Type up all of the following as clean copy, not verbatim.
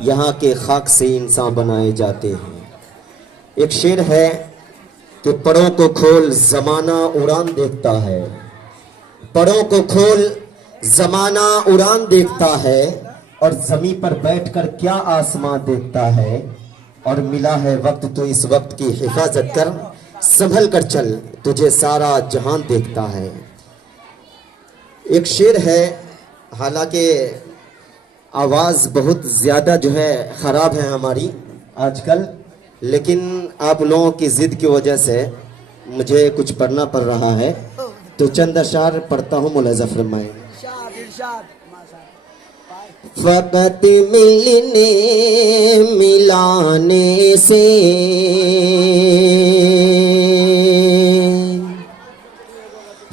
یہاں کے خاک سے انسان بنائے جاتے ہیں۔ ایک شعر ہے کہ پروں کو کھول زمانہ اڑان دیکھتا ہے، پروں کو کھول زمانہ اڑان دیکھتا ہے، اور زمین پر بیٹھ کر کیا آسمان دیکھتا ہے، اور ملا ہے وقت تو اس وقت کی حفاظت کر، سنبھل کر چل تجھے سارا جہان دیکھتا ہے۔ ایک شعر ہے، حالانکہ آواز بہت زیادہ جو ہے خراب ہے ہماری آج کل، لیکن آپ لوگوں کی ضد کی وجہ سے مجھے کچھ پڑھنا پڑ رہا ہے، تو چند اشعار پڑھتا ہوں، ملاحظہ فرمائیں۔ فقط ملنے ملانے سے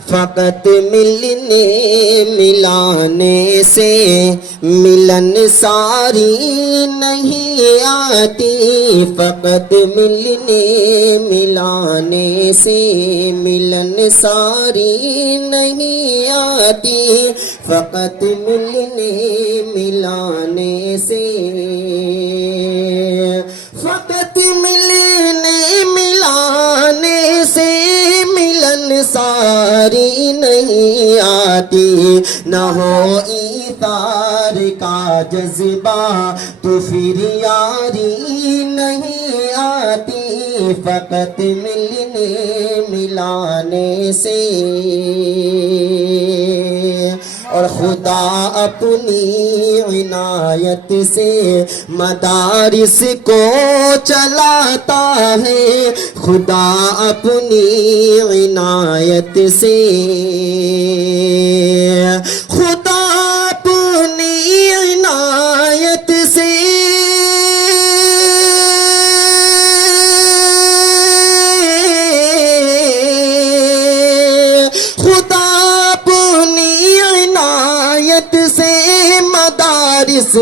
فقط ملنے ملانے سے ملن ساری نہیں آتی، فقط ملنے ملانے سے ملن ساری نہیں آتی، فقط ملنے ملانے سے فقط ملنے ملانے سے ملن ساری نہیں آتی، نہ ہو ایثار کا جذبہ تو پھر یاری نہیں آتی، فقط ملنے ملانے سے۔ اور خدا اپنی عنایت سے مدارس کو چلاتا ہے، خدا اپنی عنایت سے خدا اپنی عنایت سے خدا اپنی عنایت سے مدارس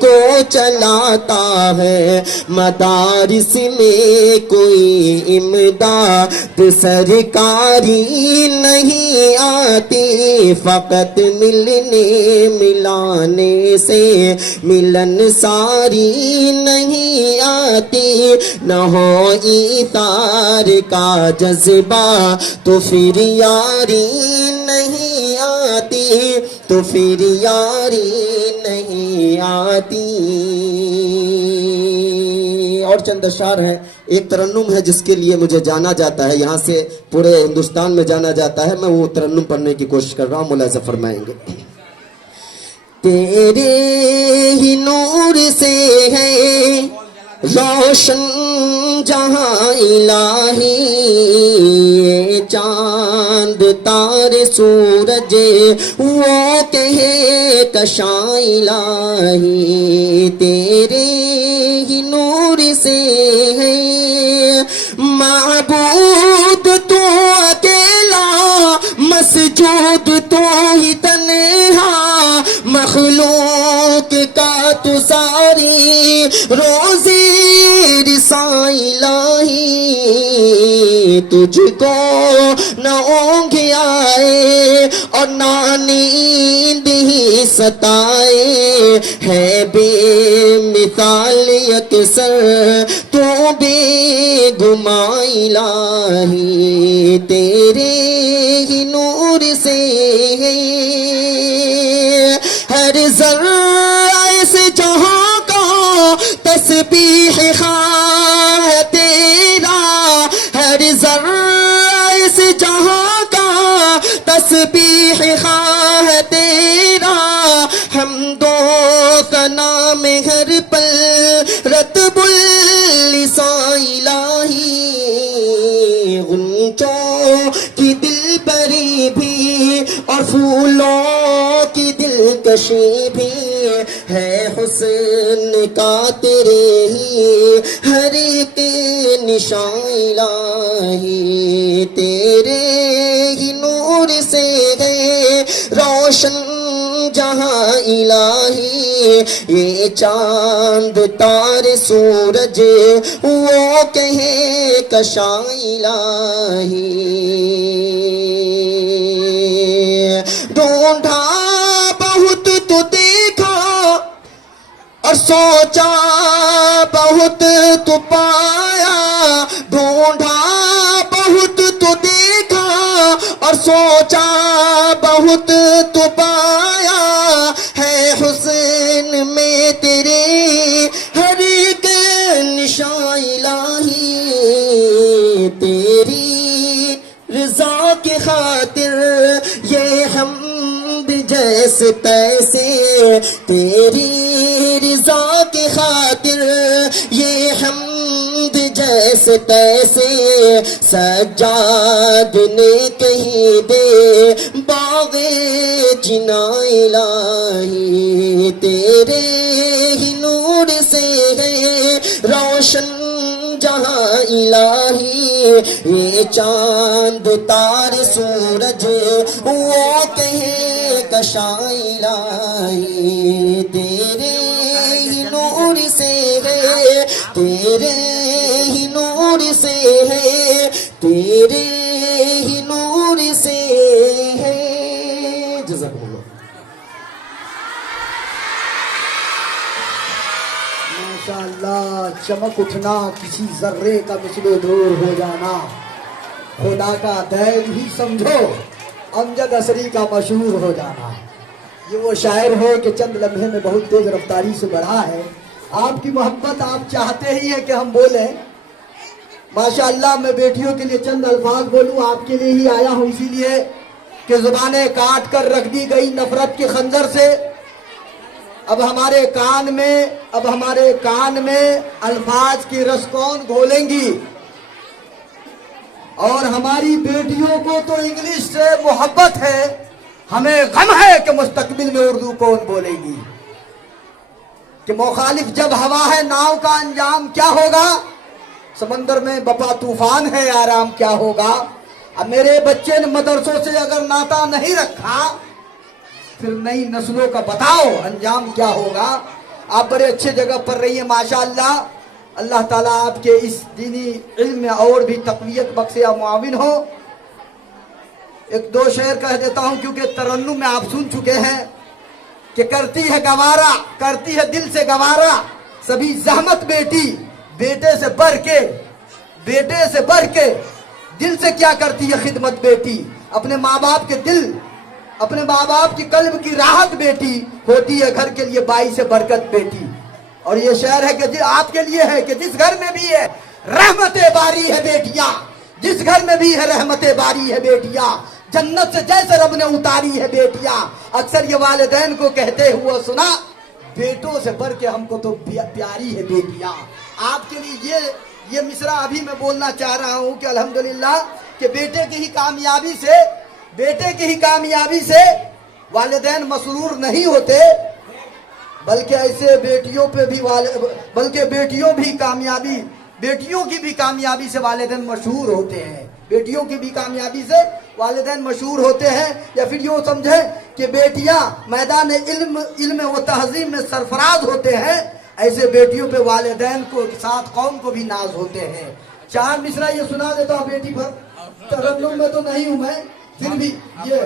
کو چلاتا ہے، مدارس میں کوئی امداد سرکاری نہیں آتی، فقط ملنے ملانے سے ملن ساری نہیں آتی، نہ ہو ایثار کا جذبہ تو پھر یاری نہیں آتی، تو پھر یاری نہیں آتی۔ اور چند اشعار ہیں، ایک ترنم ہے جس کے لیے مجھے جانا جاتا ہے، یہاں سے پورے ہندوستان میں جانا جاتا ہے، میں وہ ترنم پڑھنے کی کوشش کر رہا ہوں، ملاحظہ فرمائیں گے۔ تیرے ہی نور سے ہے روشن جہاں الہی، چاند تارے سورج وہ کہے کشاں الہی، تیرے ہی نور سے ہے معبود تو اکیلا، مسجود تو ہی تنہا، مخلوق کا تو ساری روزی رساں الہی، تجھ کو نہ اونگ آئے اور نہ نیند ہی ستائے، ہے بے مثال یکسر تو بے گماں الہی، تیرے ہی نور سے ہے ہر ذرہ سے جہاں کا تسبیح خواہ ہے تیرا، ہر ذرہ سے جہاں کا تسبیح خواہ ہے تیرا، حمد و ثنا میں ہر پل رتب اللسان الہی، غنچوں کی دل بری بھی اور پھولوں کی دلکشی بھی ہے، حسن کا تیرے ہی ہر ایک نشان الہی، تیرے ہی نور سے ہے روشن جہاں الہی، یہ چاند تارے سورج وہ کہے کشاں الہی، ڈھونڈا بہت تو دیکھا اور اور سوچا بہت تو پایا، ڈھونڈا بہت تو دیکھا، اور سوچا بہت تو پایا، ہے حسن میں تیرے ہر ایک نشان الہی، تیری رضا کی خاطر یہ حمد جیسے تیسے، تیری رضا کی خاطر یہ حمد جیسے تیسے، سجاد نے کہیں دے باغ جنا الہی، تیرے ہی نور سے ہے روشن جہاں الہی، یہ چاند تارے سورج وہ کہیں کشاں الہی، تیرے ہی نور سے ہے، تیرے ہی نور سے ہے، تیرے ہی نور سے ہے۔ جزاک اللہ۔ ماشاءاللہ، چمک اٹھنا کسی ذرے کا مثل دور ہو جانا، خدا کا دین ہی سمجھو امجد عصری کا مشہور ہو جانا۔ یہ وہ شاعر ہے کہ چند لمحے میں بہت تیز رفتاری سے بڑھا ہے۔ آپ کی محبت آپ چاہتے ہی ہیں کہ ہم بولیں۔ ماشاءاللہ، میں بیٹیوں کے لیے چند الفاظ بولوں، آپ کے لیے ہی آیا ہوں، اسی لیے کہ زبانیں کاٹ کر رکھ دی گئی نفرت کے خنجر سے۔ اب ہمارے کان میں الفاظ کی رس کون گھولیں گی، اور ہماری بیٹیوں کو تو انگلش سے محبت ہے، ہمیں غم ہے کہ مستقبل میں اردو کون بولے گی، کہ مخالف جب ہوا ہے ناؤ کا انجام کیا ہوگا، سمندر میں بپا طوفان ہے آرام کیا ہوگا۔ اب میرے بچے نے مدرسوں سے اگر ناطا نہیں رکھا، پھر نئی نسلوں کا بتاؤ انجام کیا ہوگا۔ آپ بڑے اچھے جگہ پر رہی ہیں ماشاءاللہ، اللہ تعالیٰ آپ کے اس دینی علم میں اور بھی تقویت بخشے یا معاون ہو۔ ایک دو شعر کہہ دیتا ہوں کیونکہ ترنم میں آپ سن چکے ہیں کہ کرتی ہے گوارا، کرتی ہے دل سے گوارا سبھی زحمت بیٹی، بیٹے سے بڑھ کے دل سے کیا کرتی ہے خدمت بیٹی، اپنے ماں باپ کے دل، اپنے ماں باپ کی قلب کی راحت بیٹی ہوتی ہے گھر کے لیے باعث برکت بیٹی۔ اور یہ شعر ہے کہ آپ کے لیے ہے کہ جس گھر میں بھی ہے رحمت باری ہے بیٹیاں، جس گھر میں بھی ہے رحمت باری ہے بیٹیاں، جنت سے جیسے رب نے اتاری ہے بیٹیاں۔ اکثر یہ والدین کو کہتے ہوئے سنا، بیٹوں سے بڑھ کے ہم کو تو پیاری ہے بیٹیاں۔ آپ کے لیے یہ مصرع ابھی میں بولنا چاہ رہا ہوں کہ الحمدللہ کہ بیٹے کی ہی کامیابی سے والدین مسرور نہیں ہوتے، بلکہ ایسے بیٹیوں کی بھی کامیابی سے والدین مشہور ہوتے ہیں، بیٹیوں کی بھی کامیابی سے والدین مشہور ہوتے ہیں۔ یا پھر یوں سمجھیں کہ بیٹیاں میدان علم و تہذیب میں سرفراز ہوتے ہیں، ایسے بیٹیوں پہ والدین کو ساتھ قوم کو بھی ناز ہوتے ہیں۔ چار مصرع یہ سنا دیتا ہوں بیٹی پر، ترنم میں تو نہیں ہوں میں، پھر بھی یہ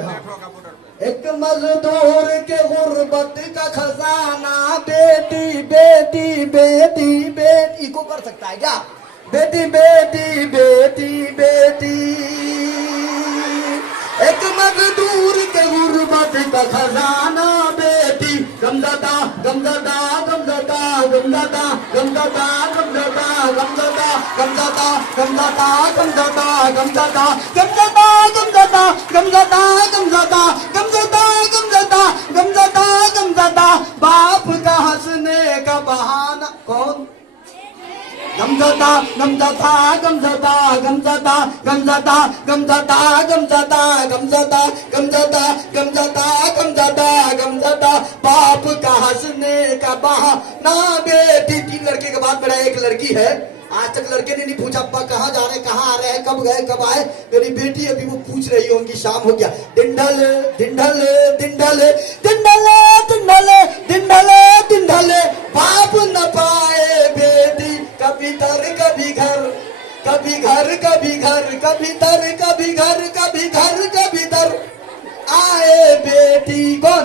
ایک مزدور کے غربت کا خزانہ، بیٹی بیٹی بیٹی بیٹی کو کر سکتا ہے کیا، بیٹی بیٹی بیٹی بیٹی، ایک مزدور کے غربت کا خزانہ بیٹی، غمزدہ غمزدہ غمزدہ غمزدہ غمزدہ غمزدہ غمزدہ غمزدہ غمزدہ غمزدہ غمزدہ غمزدہ غمزدہ غمزدہ غمزدہ غمزدہ غمزدہ غمزدہ غمزدہ، باپ کا ہنسنے کا بہانہ کون، غمزدہ غمزدہ غمزدہ غمزدہ غمزدہ غمزدہ غمزدہ غمزدہ غمزدہ غمزدہ غمزدہ غمزدہ، باپ کا ہنسنے کا بہانہ بیٹی۔ تین لڑکے کے بعد میرا ایک لڑکی ہے، آج تک لڑکے نے نہیں پوچھا ابا کہاں جا رہے ہیں، کہاں آ رہے ہیں، کب گئے کب آئے، میری بیٹی ابھی وہ پوچھ رہی ہوں گی شام ہو گیا، ڈنڈل ڈنڈل ڈنڈل ڈنڈل ڈنڈل ڈنڈل ڈنڈل، باپ نہ پائے بیٹی، کبھی در کبھی گھر، کبھی گھر کبھی گھر، کبھی در کبھی گھر، کبھی گھر کبھی در، آئے بیٹی کون